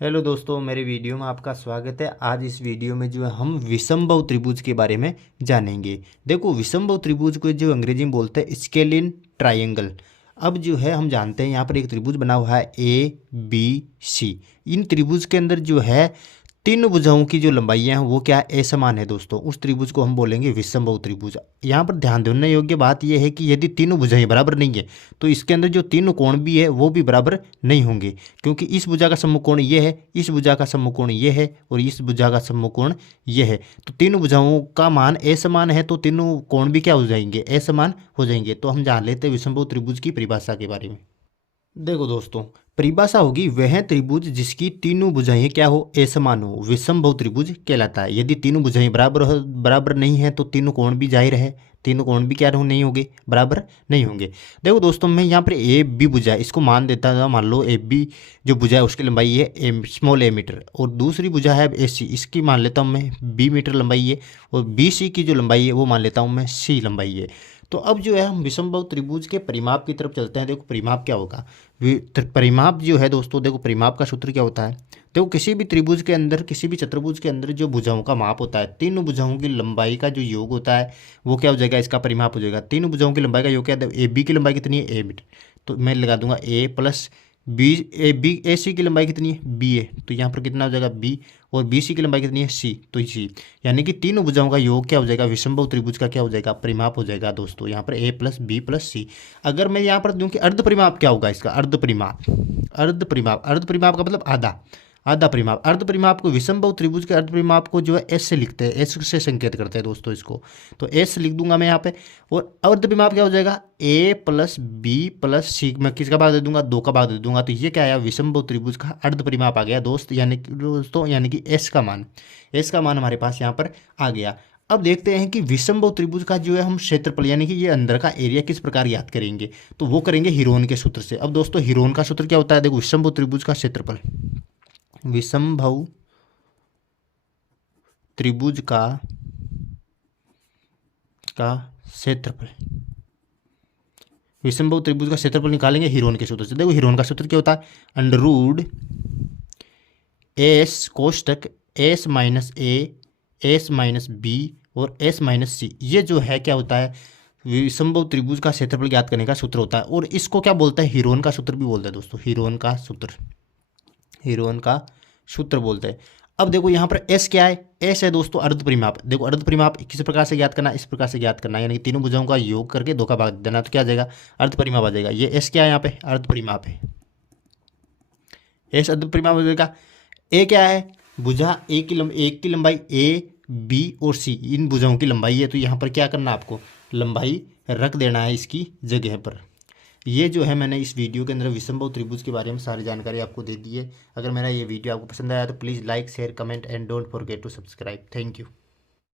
Hello दोस्तों, मेरे video में आपका स्वागत है। आज इस वीडियो में जो है हम विषमबाहु त्रिभुज के बारे में जानेंगे। देखो, विषमबाहु त्रिभुज को जो अंग्रेजी में बोलते हैं स्केलिन ट्रायंगल। अब जो है हम जानते हैं यहाँ पर एक त्रिभुज बना हुआ है ABC। इन त्रिभुज के अंदर जो है तीन भुजाओं की जो लंबाइयाँ हैं वो क्या असमान है दोस्तों। उस त्रिभुज को हम बोलेंगे विषमबाहु त्रिभुज। यहाँ पर ध्यान देने योग्य बात यह है कि यदि तीनों भुजाएं बराबर नहीं है तो इसके अंदर जो तीनों कोण भी है वो भी बराबर नहीं होंगे, क्योंकि इस भुजा का समकोण ये है, इस भुजा का समकोण ये है और इस भुजा का समकोण ये है। तो तीनों भुजाओं का मान असमान है तो तीनों कोण भी क्या हो जाएंगे, असमान हो जाएंगे। तो हम जान लेते हैं विषमबाहु त्रिभुज की परिभाषा के बारे में। देखो दोस्तों, परिभाषा होगी वह त्रिभुज जिसकी तीनों भुजाएं क्या हो, असमान हो, विषमबाहु त्रिभुज कहलाता है। यदि तीनों भुजाएं बराबर नहीं है तो तीनों कोण भी जाहिर है, तीनों कोण भी क्या नहीं होंगे, बराबर नहीं होंगे। देखो दोस्तों, मैं यहाँ पर ए बी भुजा इसको मान देता था। मान लो ए बी जो भुजा है उसकी लंबाई है स्मॉल ए मीटर, और दूसरी भुजा है ए सी, इसकी मान लेता हूँ मैं बी मीटर लंबाई है, और बी सी की जो लंबाई है वो मान लेता हूँ मैं सी लंबाई है। तो अब जो है हम विषमबाहु त्रिभुज के परिमाप की तरफ चलते हैं। देखो परिमाप क्या होगा, परिमाप जो है दोस्तों, देखो परिमाप का सूत्र क्या होता है। देखो किसी भी त्रिभुज के अंदर, किसी भी चतुर्भुज के अंदर जो भुजाओं का माप होता है, तीनों भुजाओं की लंबाई का जो योग होता है वो क्या हो जाएगा, इसका परिमाप हो जाएगा। तीनों भुजाओं की लंबाई का योग क्या है, ए बी की लंबाई कितनी है, ए मीटर, तो मैं लगा दूंगा ए प्लस ए सी की लंबाई कितनी है, बी है, तो यहाँ पर कितना हो जाएगा बी, और बी सी की लंबाई कितनी है सी, तो सी, यानी कि तीनों भुजाओं का योग क्या हो जाएगा, विषमबाहु त्रिभुज का क्या हो जाएगा, परिमाप हो जाएगा दोस्तों। यहाँ पर ए प्लस बी प्लस सी। अगर मैं यहाँ पर दूं कि अर्ध परिमाप क्या होगा इसका, अर्ध परिमाप, अर्ध परिमाप, अर्ध परिमाप का मतलब आधा, आधा परिमाप। अर्ध परिमाप को विषमबाहु त्रिभुज के अर्ध परिमाप को जो है एस से लिखते हैं, एस से संकेत करते हैं दोस्तों इसको, तो एस लिख दूंगा मैं यहाँ पे। और अर्ध परिमाप क्या हो जाएगा, ए प्लस बी प्लस सी, मैं किसका भाग दे दूंगा, दो का भाग दे दूंगा, तो ये क्या आया, विषमबाहु त्रिभुज का अर्ध परिमाप आ गया दोस्त, यानी कि दोस्तों यानी कि एस का मान, एस का मान हमारे पास यहाँ पर आ गया। अब देखते हैं कि विषमबाहु त्रिभुज का जो है हम क्षेत्रफल यानी कि ये अंदर का एरिया किस प्रकार याद करेंगे, तो वो करेंगे हीरोन के सूत्र से। अब दोस्तों हीरोन का सूत्र क्या होता है, देखो विषमबाहु त्रिभुज का क्षेत्रफल, विषमबाहु त्रिभुज का क्षेत्रफल, विषमबाहु त्रिभुज का क्षेत्रफल निकालेंगे हीरोन के सूत्र से। देखो हीरोन का सूत्र क्या होता है, अंडर रूट एस कोष्टक S minus A, S minus B और एस माइनस सी, ये जो है क्या होता है, विषमबाहु त्रिभुज का क्षेत्रफल ज्ञात करने का सूत्र होता है। और इसको क्या बोलता है, हीरोन का सूत्र भी बोलता है दोस्तों, हीरोन का सूत्र, हीरोन का सूत्र बोलते हैं। अब देखो यहाँ पर एस क्या है, एस है दोस्तों अर्ध परिमाप। देखो अर्ध परिमाप किस प्रकार से ज्ञात करना, इस प्रकार से ज्ञात करना, यानी कि तीनों भुजाओं का योग करके दो का भाग देना, तो क्या आ जाएगा, अर्ध परिमाप आ जाएगा। ये एस क्या है, यहाँ पे अर्ध परिमाप है, एस अर्ध परिमाप हो जाएगा। ए क्या है, भुजा एक की लंबाई ए बी और सी, इन भुजाओं की लंबाई है, तो यहाँ पर क्या करना, आपको लंबाई रख देना है इसकी जगह पर। ये जो है मैंने इस वीडियो के अंदर विषमबाहु त्रिभुज के बारे में सारी जानकारी आपको दे दी है। अगर मेरा ये वीडियो आपको पसंद आया तो please like share comment and don't forget to subscribe. Thank you.